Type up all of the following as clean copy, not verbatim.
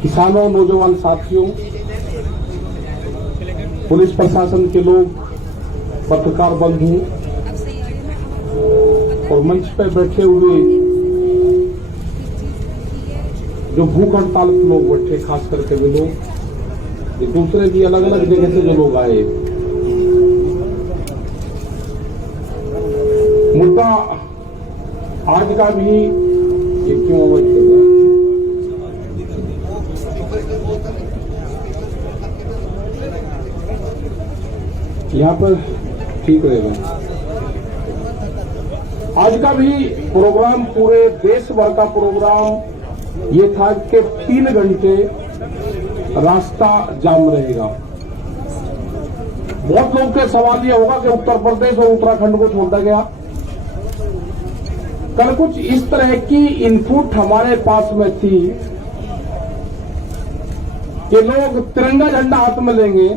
किसानों, नौजवान साथियों, पुलिस प्रशासन के लोग, पत्रकार बंधु और मंच पर बैठे हुए जो भूख हड़ताल के लोग बैठे, खास करके वे लोग, ये दूसरे भी अलग अलग जगह से जो लोग आए, मुद्दा आज का भी ये क्यों यहाँ पर ठीक रहेगा। आज का भी प्रोग्राम, पूरे देश भर का प्रोग्राम ये था कि 3 घंटे रास्ता जाम रहेगा। बहुत लोग के सवाल ये होगा कि उत्तर प्रदेश और उत्तराखंड को छोड़ दिया गया। कल कुछ इस तरह की इनपुट हमारे पास में थी कि लोग तिरंगा झंडा हाथ में लेंगे,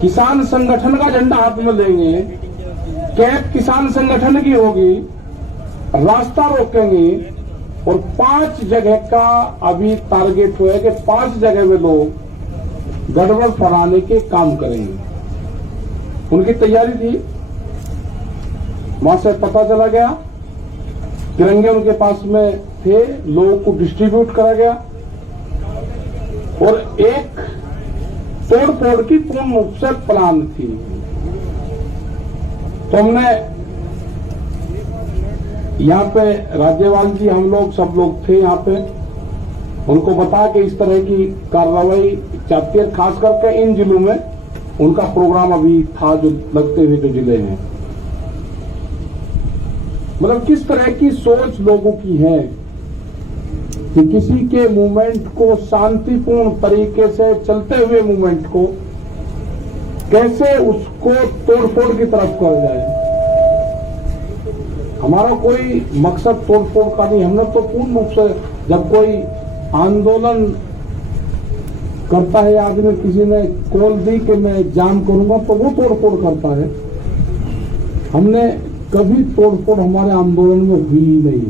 किसान संगठन का झंडा हाथ में लेंगे, कैप किसान संगठन की होगी, रास्ता रोकेंगे और 5 जगह का अभी टारगेट हुआ है कि 5 जगह में लोग गड़बड़ फैलाने के काम करेंगे। उनकी तैयारी थी। वहां से पता चला गया, तिरंगे उनके पास में थे, लोगों को डिस्ट्रीब्यूट करा गया और एक तोड़ फोड़ की पूर्ण रूप से प्लान थी। तो हमने यहाँ पे राज्यपाल जी, हम लोग सब लोग थे यहाँ पे, उनको बता के इस तरह की कार्रवाई चाहती है। खास करके इन जिलों में उनका प्रोग्राम अभी था, जो लगते हुए जो जिले हैं, मतलब किस तरह की सोच लोगों की है कि किसी के मूवमेंट को, शांतिपूर्ण तरीके से चलते हुए मूवमेंट को कैसे उसको तोड़फोड़ की तरफ कर जाए। हमारा कोई मकसद तोड़फोड़ का नहीं। हमने तो पूर्ण रूप से, जब कोई आंदोलन करता है आदमी, किसी ने कॉल दी कि मैं जाम करूंगा, तो वो तोड़फोड़ करता है। हमने कभी तोड़फोड़ हमारे आंदोलन में हुई ही नहीं।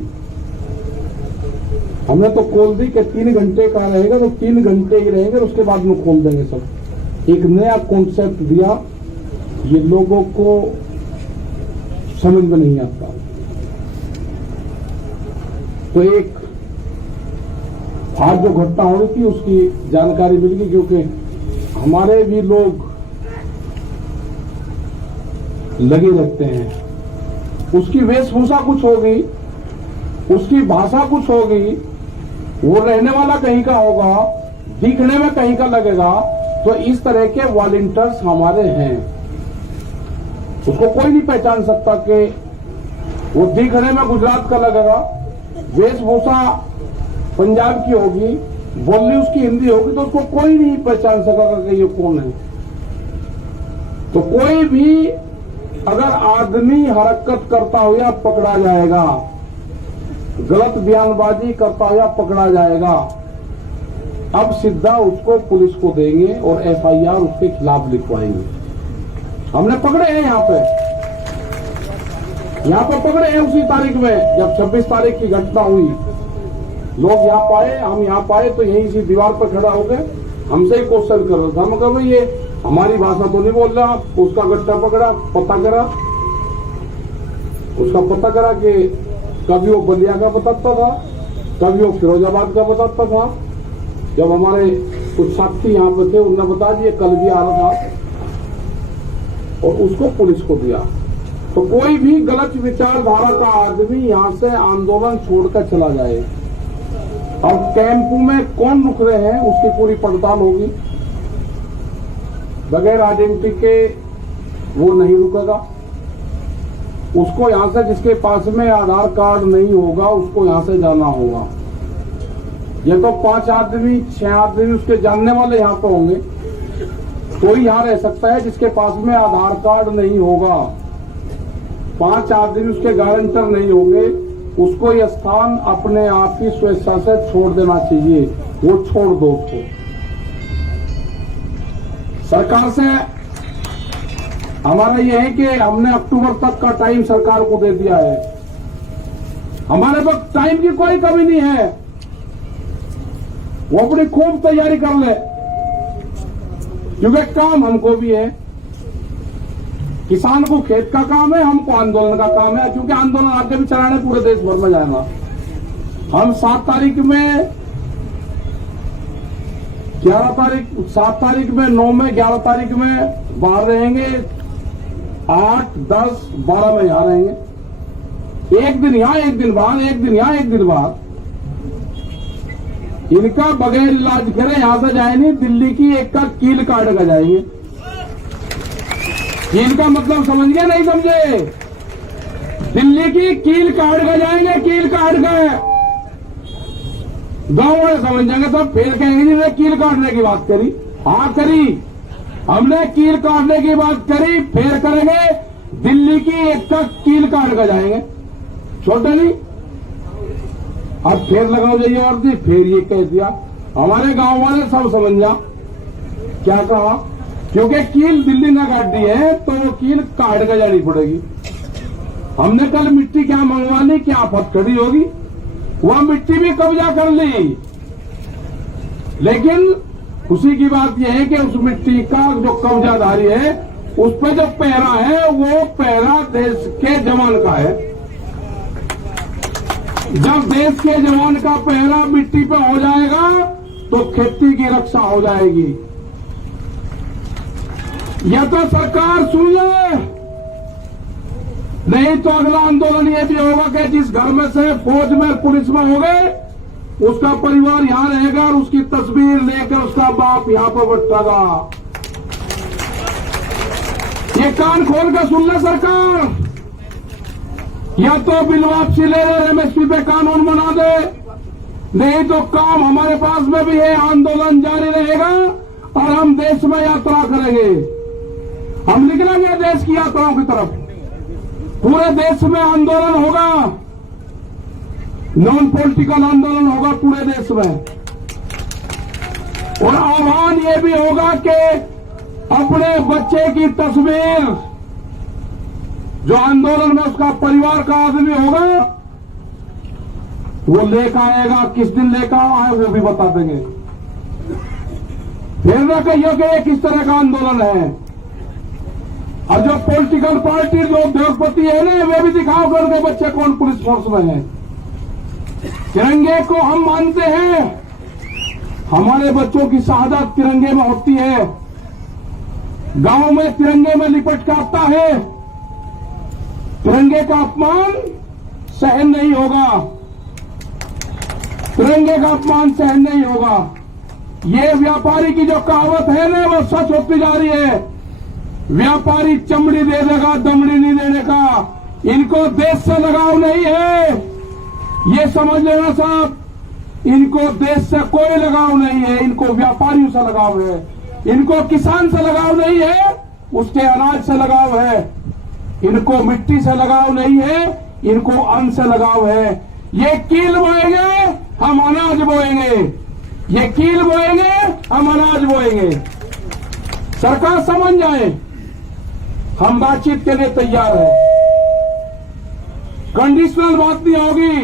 हमने तो खोल दी कि 3 घंटे का रहेगा तो 3 घंटे ही रहेंगे, उसके बाद में खोल देंगे सब। एक नया कॉन्सेप्ट दिया, ये लोगों को समझ में नहीं आता। तो एक आज जो घटना हो रही थी उसकी जानकारी मिल गई, क्योंकि हमारे भी लोग लगे रहते हैं। उसकी वेशभूषा कुछ होगी, उसकी भाषा कुछ होगी, वो रहने वाला कहीं का होगा, दिखने में कहीं का लगेगा। तो इस तरह के वॉलंटियर्स हमारे हैं। उसको कोई नहीं पहचान सकता कि वो दिखने में गुजरात का लगेगा, वेशभूषा पंजाब की होगी, बोली उसकी हिंदी होगी, तो उसको कोई नहीं पहचान सकेगा कि ये कौन है। तो कोई भी अगर आदमी हरकत करता हुआ पकड़ा जाएगा, गलत बयानबाजी करता हुआ पकड़ा जाएगा, अब सीधा उसको पुलिस को देंगे और एफआईआर उसके खिलाफ लिखवाएंगे। हमने पकड़े हैं यहाँ पे पकड़े हैं उसी तारीख में, जब 26 तारीख की घटना हुई। लोग यहाँ पाए, हम यहाँ पाए तो यहीं इसी दीवार पर खड़ा हो गए, हमसे ही क्वेश्चन कर रहा था। हम कहा ये हमारी भाषा तो नहीं बोल रहा। उसका गट्टा पकड़ा, पता करा, उसका पता करा कि कभी वो बलिया का बताता था, कभी वो फिरोजाबाद का बताता था। जब हमारे कुछ साथी यहाँ पे थे, उन्होंने बता दिया कल भी आ रहा था, और उसको पुलिस को दिया। तो कोई भी गलत विचारधारा का आदमी यहाँ से आंदोलन छोड़कर चला जाए, और कैंपू में कौन रुक रहे हैं उसकी पूरी पड़ताल होगी। बगैर आइडेंटिटी के वो नहीं रुकेगा। उसको यहां से, जिसके पास में आधार कार्ड नहीं होगा, उसको यहां से जाना होगा। ये तो 5 आदमी 6 आदमी उसके जानने वाले यहां पर होंगे, तो ही यहां रह सकता है जिसके पास में आधार कार्ड नहीं होगा। 5 आदमी उसके गारंटर नहीं होंगे, उसको यह स्थान अपने आप ही स्वेच्छा से छोड़ देना चाहिए। वो छोड़ दो उसको। सरकार से हमारा यह है कि हमने अक्टूबर तक का टाइम सरकार को दे दिया है हमारे पास टाइम की कोई कमी नहीं है, वो अपनी खूब तैयारी कर ले, क्योंकि काम हमको भी है। किसान को खेत का काम है, हमको आंदोलन का काम है, क्योंकि आंदोलन आगे भी चलाने पूरे देश भर में जाएगा। हम 7 तारीख में 7 तारीख में 9 में 11 तारीख में बाहर रहेंगे, 8, 10, 12 में यहां रहेंगे। एक दिन यहां, एक दिन बाहर, एक दिन यहां, एक दिन बाहर। इनका बगैर इलाज करे यहां से जाए नहीं, दिल्ली की एक का कील काट कर जाएंगे। कील का मतलब समझ गए नहीं समझे? दिल्ली की कील काट कर जाएंगे, कील काट कर। गांव वाले समझ जाएंगे तो फिर कहेंगे जी ने कील काटने की बात करी। हाँ करी, हमने कील काटने की बात करी, फिर करेंगे दिल्ली की एक का कील काट कर जाएंगे, छोटे नहीं। अब फिर लगाओ जाइए और दी, फिर ये कह दिया। हमारे गांव वाले सब समझ जा क्या कहा, क्योंकि कील दिल्ली ने काट दी है तो वो कील काट कर जानी पड़ेगी। हमने कल मिट्टी क्या मंगवा ली, क्या आफत खड़ी होगी, वह मिट्टी भी कब्जा कर ली। लेकिन खुशी की बात यह है कि उस मिट्टी का जो कब्जाधारी है, उस पर जो पहरा है, वो पहरा देश के जवान का है। जब देश के जवान का पहरा मिट्टी पे हो जाएगा तो खेती की रक्षा हो जाएगी। या तो सरकार सुन ले, नहीं तो अगला आंदोलन ये भी होगा कि जिस घर में से फौज में पुलिस में हो गए, उसका परिवार यहां रहेगा और उसकी तस्वीर लेकर उसका बाप यहां पर बैठेगा। ये कान खोल कर सुन ले सरकार, या तो बिल वापसी ले ले, एमएसपी पे कानून बना दे, नहीं तो काम हमारे पास में भी है, आंदोलन जारी रहेगा और हम देश में यात्रा करेंगे। हम निकलेंगे देश की यात्राओं की तरफ, पूरे देश में आंदोलन होगा, नॉन पॉलिटिकल आंदोलन होगा पूरे देश में। और आह्वान ये भी होगा कि अपने बच्चे की तस्वीर, जो आंदोलन में उसका परिवार का आदमी होगा, वो लेकर आएगा। किस दिन लेकर आए वो भी बता देंगे। फिर न कहिए कि ये किस तरह का आंदोलन है। और जो पॉलिटिकल पार्टी जो उद्योगपति है ना, वे भी दिखाओ कर उनके बच्चे कौन पुलिस फोर्स में है। तिरंगे को हम मानते हैं, हमारे बच्चों की शहादत तिरंगे में होती है। गांव में तिरंगे में लिपट कर आता है, तिरंगे का अपमान सहन नहीं होगा, तिरंगे का अपमान सहन नहीं होगा। ये व्यापारी की जो कहावत है ना, वो सच होती जा रही है। व्यापारी चमड़ी दे देगा, दमड़ी नहीं देने का। इनको देश से लगाव नहीं है, ये समझ लेना साहब। इनको देश से कोई लगाव नहीं है, इनको व्यापारियों से लगाव है। इनको किसान से लगाव नहीं है, उसके अनाज से लगाव है। इनको मिट्टी से लगाव नहीं है, इनको अन्न से लगाव है। ये कील बोएंगे, हम अनाज बोएंगे। ये कील बोएंगे, हम अनाज बोएंगे। सरकार समझ जाए, हम बातचीत के लिए तैयार हैं। कंडीशनल बात नहीं होगी,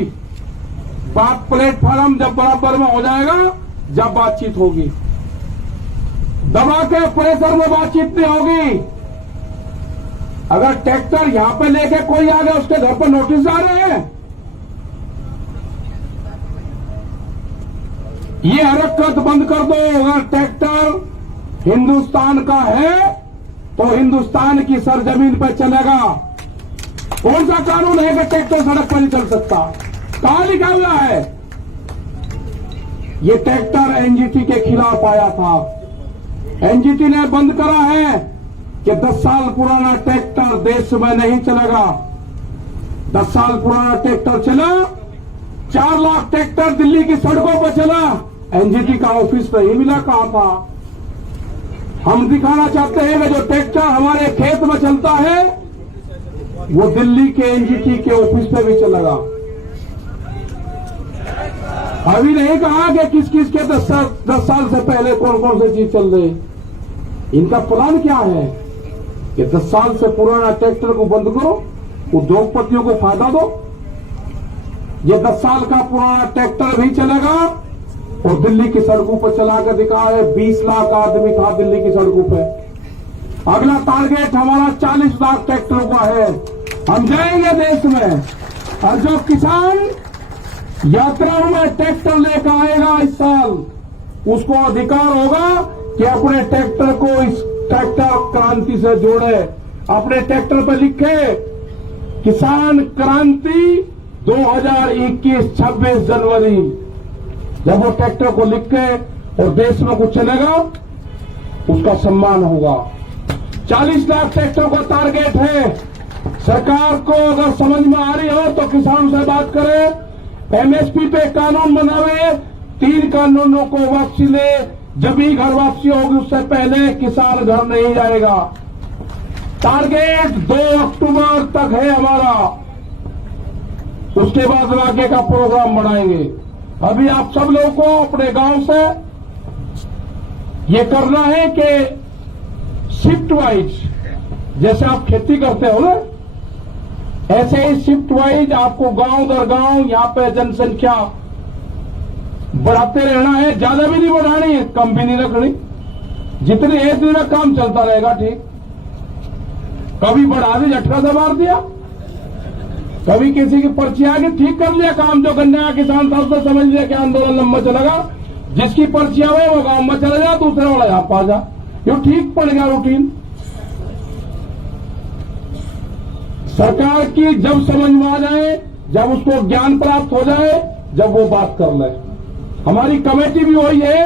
बात प्लेटफॉर्म जब बराबर में हो जाएगा, जब बातचीत होगी। दबा के प्रेशर में बातचीत नहीं होगी। अगर ट्रैक्टर यहां पे लेके कोई आ गया, उसके घर पर नोटिस जा रहे हैं। ये हरकत बंद कर दो। अगर ट्रैक्टर हिंदुस्तान का है तो हिंदुस्तान की सरजमीन पर चलेगा। कौन सा कानून है कि ट्रैक्टर सड़क पर नहीं चल सकता? कहां लिखा हुआ है? ये ट्रैक्टर एनजीटी के खिलाफ आया था। एनजीटी ने बंद करा है कि 10 साल पुराना ट्रैक्टर देश में नहीं चलेगा। 10 साल पुराना ट्रैक्टर चला, 4 लाख ट्रैक्टर दिल्ली की सड़कों पर चला। एनजीटी का ऑफिस नहीं मिला, कहां था? हम दिखाना चाहते हैं कि जो ट्रैक्टर हमारे खेत में चलता है, वो दिल्ली के एनजीटी के ऑफिस पे भी चलेगा। अभी नहीं कहा कि किस किस के 10 साल से पहले कौन कौन सी चीज चल रही। इनका प्लान क्या है कि 10 साल से पुराना ट्रैक्टर को बंद करो, उद्योगपतियों को फायदा दो। ये 10 साल का पुराना ट्रैक्टर भी चलेगा और दिल्ली की सड़कों पर चला कर दिखाए। 20 लाख आदमी था दिल्ली की सड़कों पे। अगला टारगेट हमारा 40 लाख ट्रैक्टरों का है। हम जाएंगे देश में, और जो किसान यात्रा में ट्रैक्टर लेकर आएगा इस साल, उसको अधिकार होगा कि अपने ट्रैक्टर को इस ट्रैक्टर क्रांति से जोड़े। अपने ट्रैक्टर पर लिखे किसान क्रांति 2021 26 जनवरी। जब वो ट्रैक्टर को लिख के और देश में कुछ चलेगा, उसका सम्मान होगा। 40 लाख ट्रैक्टर का टारगेट है। सरकार को अगर समझ में आ रही हो तो किसानों से बात करें, एमएसपी पे कानून बनावे, 3 कानूनों को वापसी ले। जब भी घर वापसी होगी उससे पहले किसान घर नहीं जाएगा। टारगेट 2 अक्टूबर तक है हमारा, उसके बाद आगे का प्रोग्राम बनाएंगे। अभी आप सब लोगों को अपने गांव से ये करना है कि शिफ्ट वाइज, जैसे आप खेती करते हो ना, ऐसे ही शिफ्ट वाइज आपको गांव दर गांव यहां पे जनसंख्या बढ़ाते रहना है। ज्यादा भी नहीं बढ़ानी है, कम भी नहीं रखनी। जितनी एक दिन में काम चलता रहेगा, ठीक। कभी बढ़ा दी, झटका से मार दिया, कभी किसी की पर्ची आ गई, ठीक कर लिया काम। जो गन्ना किसान था उसने समझ लिया कि आंदोलन लंबा चलेगा, जिसकी पर्ची आवे वो गांव में चले जा, दूसरे वाला यहां पा जा। ये ठीक पड़ गया रूटीन। सरकार की जब समझ में आ जाए, जब उसको ज्ञान प्राप्त हो जाए, जब वो बात कर ले। हमारी कमेटी भी वही है,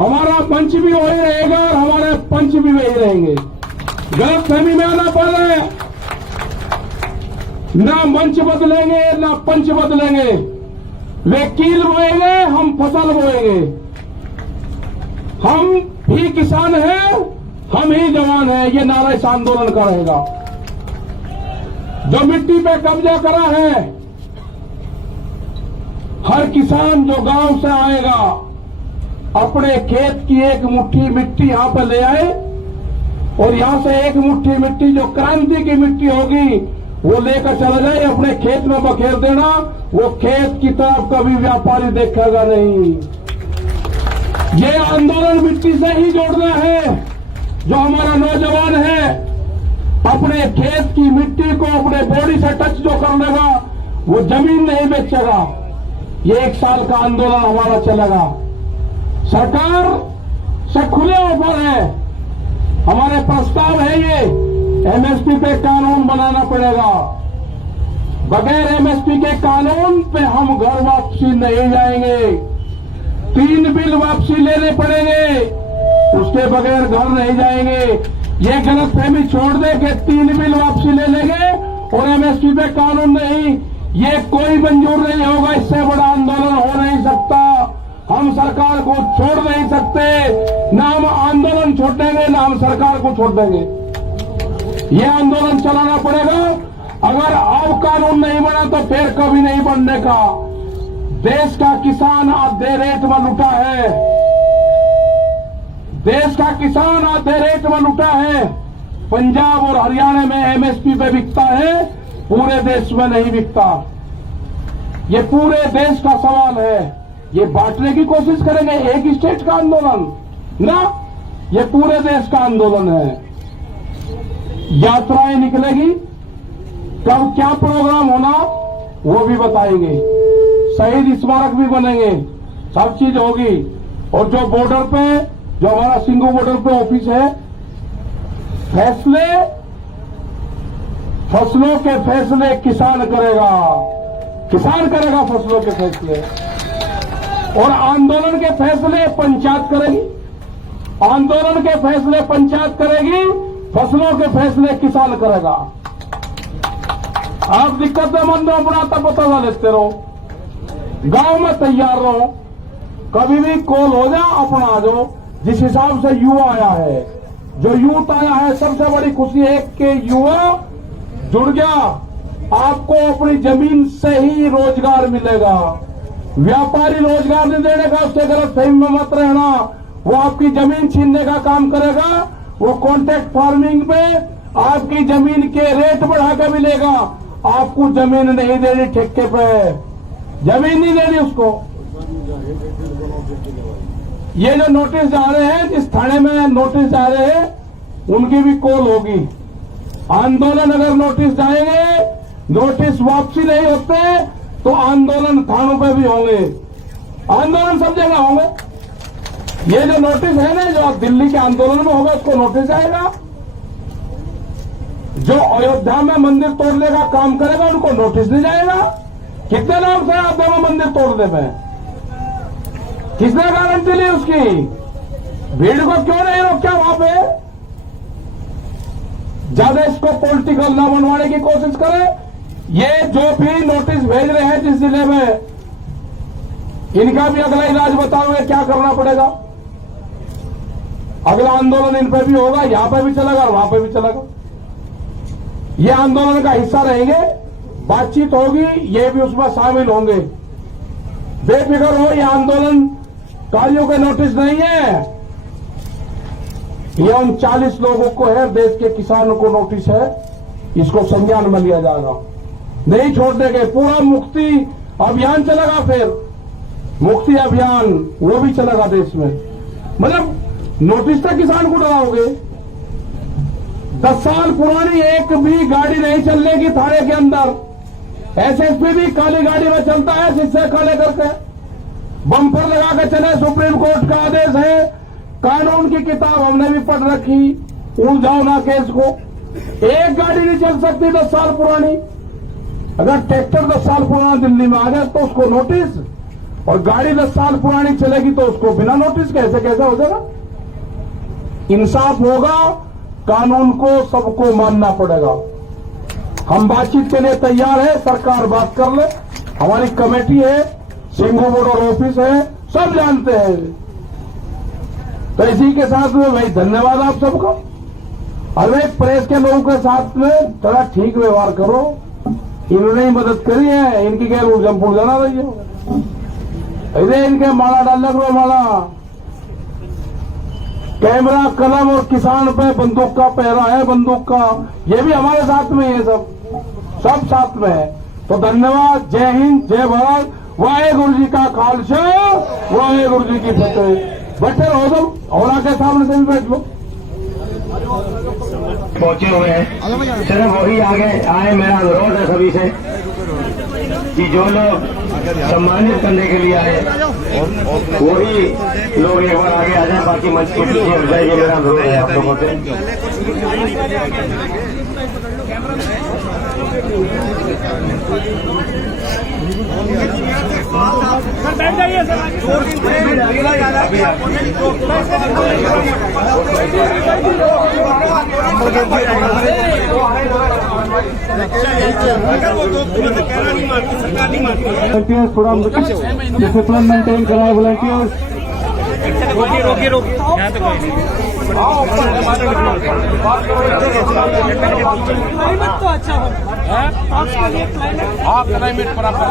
हमारा मंच भी वही रहेगा और हमारे पंच भी वही रहेंगे। गलत फहमी में आना पड़ रहा है, ना मंच बदलेंगे ना पंच बदलेंगे। वे कील बोएंगे, हम फसल बोएंगे। हम भी किसान हैं, हम ही जवान हैं, ये नारा इस आंदोलन का रहेगा। जो मिट्टी पे कब्जा करा है, हर किसान जो गांव से आएगा अपने खेत की एक मुट्ठी मिट्टी यहां पर ले आए, और यहां से एक मुट्ठी मिट्टी जो क्रांति की मिट्टी होगी वो लेकर चला जाए, अपने खेत में बखेर देना। वो खेत की तरफ कभी व्यापारी देखेगा नहीं। ये आंदोलन मिट्टी से ही जोड़ना है। जो हमारा नौजवान है अपने खेत की मिट्टी को अपने बॉडी से टच जो कर लेगा, वो जमीन नहीं बेचेगा। ये 1 साल का आंदोलन हमारा चलेगा। सरकार से खुले ऑफर है, हमारे प्रस्ताव है ये, एमएसपी पे कानून बनाना पड़ेगा। बगैर एमएसपी के कानून पे हम घर वापसी नहीं जाएंगे। 3 बिल वापसी लेने पड़ेंगे, उसके बगैर घर नहीं जाएंगे। ये गलतफहमी छोड़ दे कि 3 बिल वापसी ले लेंगे और एमएसपी पे कानून नहीं, ये कोई मंजूर नहीं होगा। इससे बड़ा आंदोलन हो नहीं सकता। हम सरकार को छोड़ नहीं सकते, ना हम आंदोलन छोड़ेंगे ना हम सरकार को छोड़ देंगे। ये आंदोलन चलाना पड़ेगा। अगर अब कानून नहीं बना तो फिर कभी नहीं बनने का। देश का किसान आधे रेट में लुटा है, देश का किसान आधे रेट में लुटा है। पंजाब और हरियाणा में एमएसपी पे बिकता है, पूरे देश में नहीं बिकता। ये पूरे देश का सवाल है। ये बांटने की कोशिश करेंगे एक स्टेट का आंदोलन ना, ये पूरे देश का आंदोलन है। यात्राएं निकलेगी, कब क्या प्रोग्राम होना वो भी बताएंगे। शहीद स्मारक भी बनेंगे, सब चीज होगी। और जो बॉर्डर पे, जो हमारा सिंगू बॉर्डर पे ऑफिस है, फैसले, फसलों के फैसले किसान करेगा, किसान करेगा फसलों के फैसले। और आंदोलन के फैसले पंचायत करेगी, आंदोलन के फैसले पंचायत करेगी, फसलों के फैसले किसान करेगा। आप दिक्कतें मंद अपना तब पता लेते रहो, गांव में तैयार रहो, कभी भी कॉल हो जा अपना आ जाओ। जिस हिसाब से युवा आया है, जो यूथ आया है, सबसे बड़ी खुशी है कि युवा जुड़ गया। आपको अपनी जमीन से ही रोजगार मिलेगा। व्यापारी रोजगार नहीं देने का, उससे गलत फहमी में मत रहना। वो आपकी जमीन छीनने का काम करेगा। वो कॉन्ट्रैक्ट फार्मिंग पे आपकी जमीन के रेट बढ़ा कर मिलेगा। आपको जमीन नहीं देनी ठेके पे। जमीन नहीं देनी उसको। ये जो नोटिस जा रहे हैं, जिस थाने में नोटिस जा रहे हैं, उनकी भी कॉल होगी। आंदोलन अगर नोटिस जाएंगे, नोटिस वापसी नहीं होते तो आंदोलन थानों पे भी होंगे, आंदोलन सब जगह होंगे। ये जो नोटिस है ना, जो दिल्ली के आंदोलन में होगा, उसको नोटिस जाएगा। जो अयोध्या में मंदिर तोड़ने का काम करेगा, उनको नोटिस नहीं जाएगा। कितने लोग थे अयोध्या में मंदिर तोड़ने में? किसने गारंटी ली उसकी? भीड़ को क्यों नहीं रोका वहां पे? ज्यादा इसको पॉलिटिकल न बनवाने की कोशिश करें। ये जो भी नोटिस भेज रहे हैं जिस जिले में, इनका भी अगला इलाज बताओगे क्या करना पड़ेगा। अगला आंदोलन इन पे भी होगा, यहां पे भी चलेगा और वहां पे भी चलेगा। ये आंदोलन का हिस्सा रहेंगे, बातचीत होगी, ये भी उसमें शामिल होंगे। बेफिक्र हो, ये आंदोलन कारियों के नोटिस नहीं है, ये उन 40 लोगों को है, देश के किसानों को नोटिस है। इसको संज्ञान में लिया जाएगा, नहीं छोड़ देंगे। पूरा मुक्ति अभियान चलेगा, फिर मुक्ति अभियान वो भी चलेगा देश में। मतलब नोटिस तक किसान को डराओगे। 10 साल पुरानी एक भी गाड़ी नहीं चलने की थाने के अंदर। एसएसपी भी काली गाड़ी में चलता है, शीशे काले करके बम्पर लगा के चले। सुप्रीम कोर्ट का आदेश है, कानून की किताब हमने भी पढ़ रखी, उलझाओ ना केस को। एक गाड़ी नहीं चल सकती 10 साल पुरानी। अगर ट्रैक्टर 10 साल पुराना दिल्ली में आ जाए तो उसको नोटिस, और गाड़ी 10 साल पुरानी चलेगी तो उसको बिना नोटिस। कैसे कैसे हो जाएगा? इंसाफ होगा, कानून को सबको मानना पड़ेगा। हम बातचीत के लिए तैयार है, सरकार बात कर ले। हमारी कमेटी है, सिंघू बॉर्डर ऑफिस है, सब जानते हैं। तो इसी के साथ में भाई धन्यवाद आप सबका। अरे प्रेस के लोगों के साथ में थोड़ा ठीक व्यवहार करो। इन्होंने ही मदद करी है, इनकी क्या उलझन जाना रही हो। अरे इनके माला डालने को माला, कैमरा, कलम और किसान पे बंदूक का पहरा है, बंदूक का। ये भी हमारे साथ में है, सब साथ में है। तो धन्यवाद, जय हिंद, जय भारत, वाहेगुरु जी का खालसा, वाहेगुरु जी की फतेह। बैठे रहो तुम, और आके सामने से भी बैठ लो। पहुंचे हुए हैं, सिर्फ वही आगे आए। मेरा अनुरोध है सभी से कि जो लोग सम्मानित करने के लिए आए वही लोग एक बार आगे आ जाए, बाकी मंच के पीछे हो जाए। ये मेरा अनुरोध है आप लोगों से। सर बैठ जाइए सर। वॉलंटियर्स थोड़ा डिसिप्लिन मेंटेन कराए। वॉलंटियर्स रोकिए यहाँ तो कोई नहीं। क्लाइमेट तो अच्छा हो, क्लाइमेट बराबर।